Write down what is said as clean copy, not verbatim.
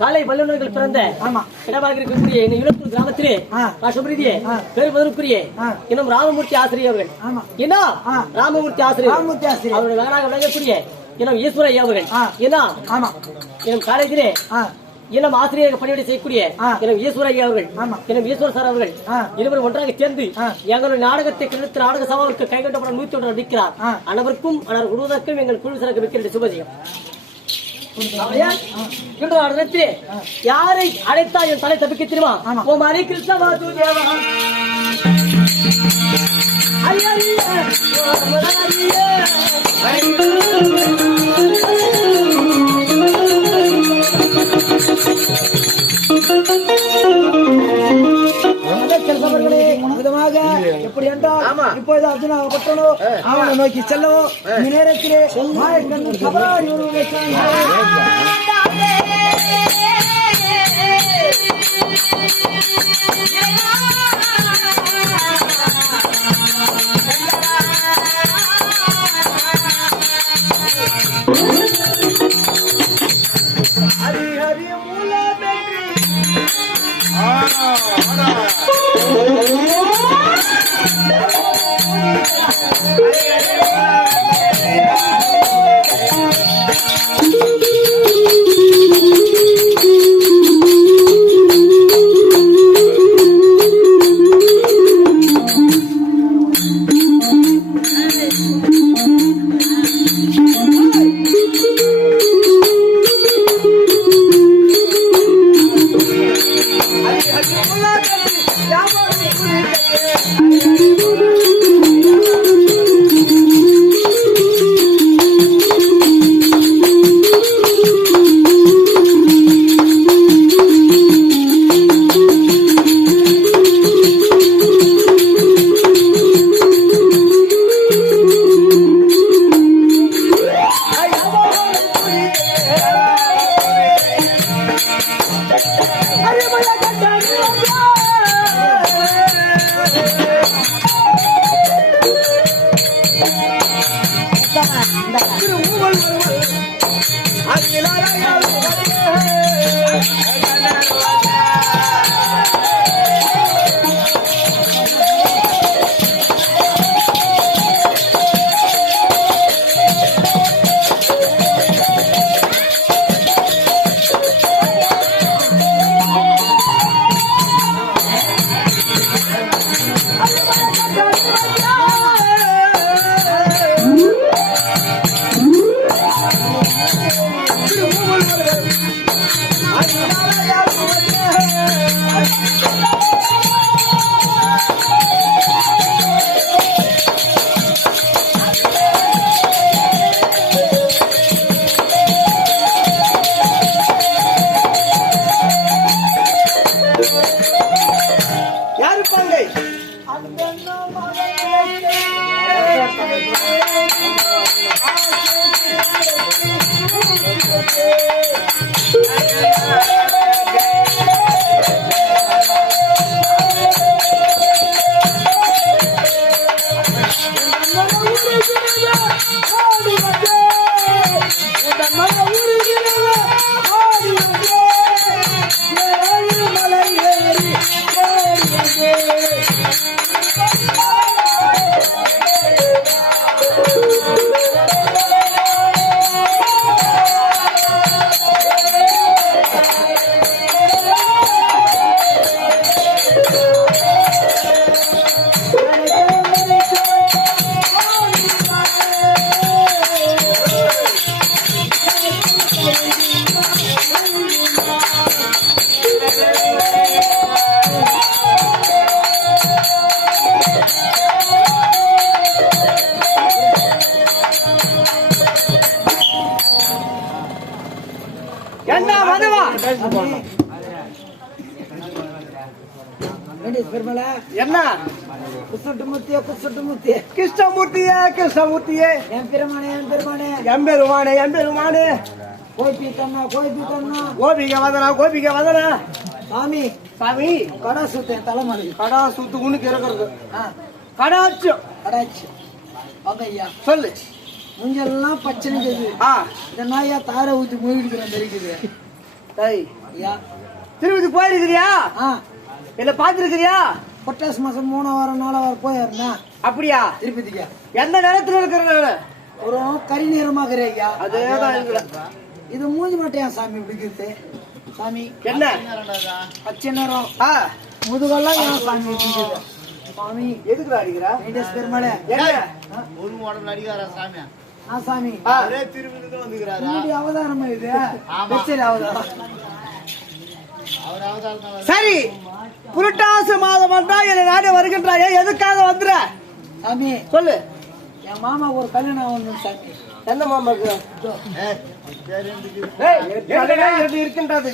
காலை வல்லுநர்கள் பிறந்த இடமாக இருக்கக்கூடிய எங்க இளத்தூர் கிராமத்திலே சுப்ரீதியே பேரு பதிலுக்குரிய இன்னும் ராமமூர்த்தி ஆசிரியர் அவர்கள் என்ன ராமமூர்த்தி ஆசிரியர் அவருடைய மகனாக விளங்கக்கூடிய இன்னும் ஈஸ்வர ஐயா அவர்கள் என்ன இன்னும் காலேஜிலே இளம் ஆசிரியர்கள் பணிவிடை செய்யக்கூடிய இளம் ஈஸ்வர ஐயா அவர்கள் இளம் ஈஸ்வர சார் அவர்கள் இருவரும் ஒன்றாக சேர்ந்து எங்களுடைய நாடகத்தை கிழத்து நாடக சபாவிற்கு கைகொண்டப்பட 101 நடிக்கிறார். அனைவருக்கும் அவர் குழுவதற்கும் எங்கள் குழு சிறக்க வைக்கின்ற சுபஜயம். யாரை அழைத்தா என் தலை தப்பிக்க தெரியுமா? ஓமாரி கிருஷ்ணவாது தேவகா எப்படி என்றால் இப்போது அர்ஜுனாகப்பட்டனோ அவனை நோக்கி செல்லவோ நேரத்திலே என்ன கிருஷ்ணமூர்த்தியே கிருஷ்ணமூர்த்தியே எம்பெருமானே எம்பெருமானே கோபிக வதனா கோபிக வதனா சாமி சாமி கடா சுத்து தலைமலை கடா சுத்து உனக்கு இருக்கிறது கடாச்சு கடாச்சு ஐயா சொல்லு முஞ்செல்லாம் பச்சனை இந்த நாயா தார ஊத்தி மூடிக்கிறேன் தெரியுது டேய், ஐயா திருப்பதி போயிருக்கிறியா இல்ல பாத்துருக்கிறியா? பொட்டாஸ் மாசம் 3 வாரம் 4 வாரம் போயிருந்தேன் அப்படியா? திருப்பதிக்கு. எந்த நேரத்துல இருக்கிற நானு ஒரு கறி நேரமாக்குறே ஐயா. அதேதான் இருக்கிற. இது மூஞ்சி மாட்டையா சாமி பிடிக்கிறது? சாமி என்ன பச்சை நேரம் ஆ, முதுகெல்லாம் ஏன் சாமி பிடிக்கிறது? சாமி எதுக்குடா அடிக்கிறா? வெங்கடேஷ் பெருமாளே என்ன ஒரு மாடல் அடிக்காரா சாமியா? சாமி ஆ, அதே திருவிழுந்து வந்துக்கிறாரா? என்னுடைய அவதாரமா இது? வெச்சரி அவதாரம். அவர் அவதாரம் சரி, புரட்டாசி மாதம் வந்தா என்னை நாடு வருகின்றாயே, எதுக்காக வந்துற சாமி சொல்லு. என் மாமா ஒரு கல்யாணம் ஆகணும் சாமி. எந்த மாமாக்கு? பேர் ஏய், இருக்கின்றது.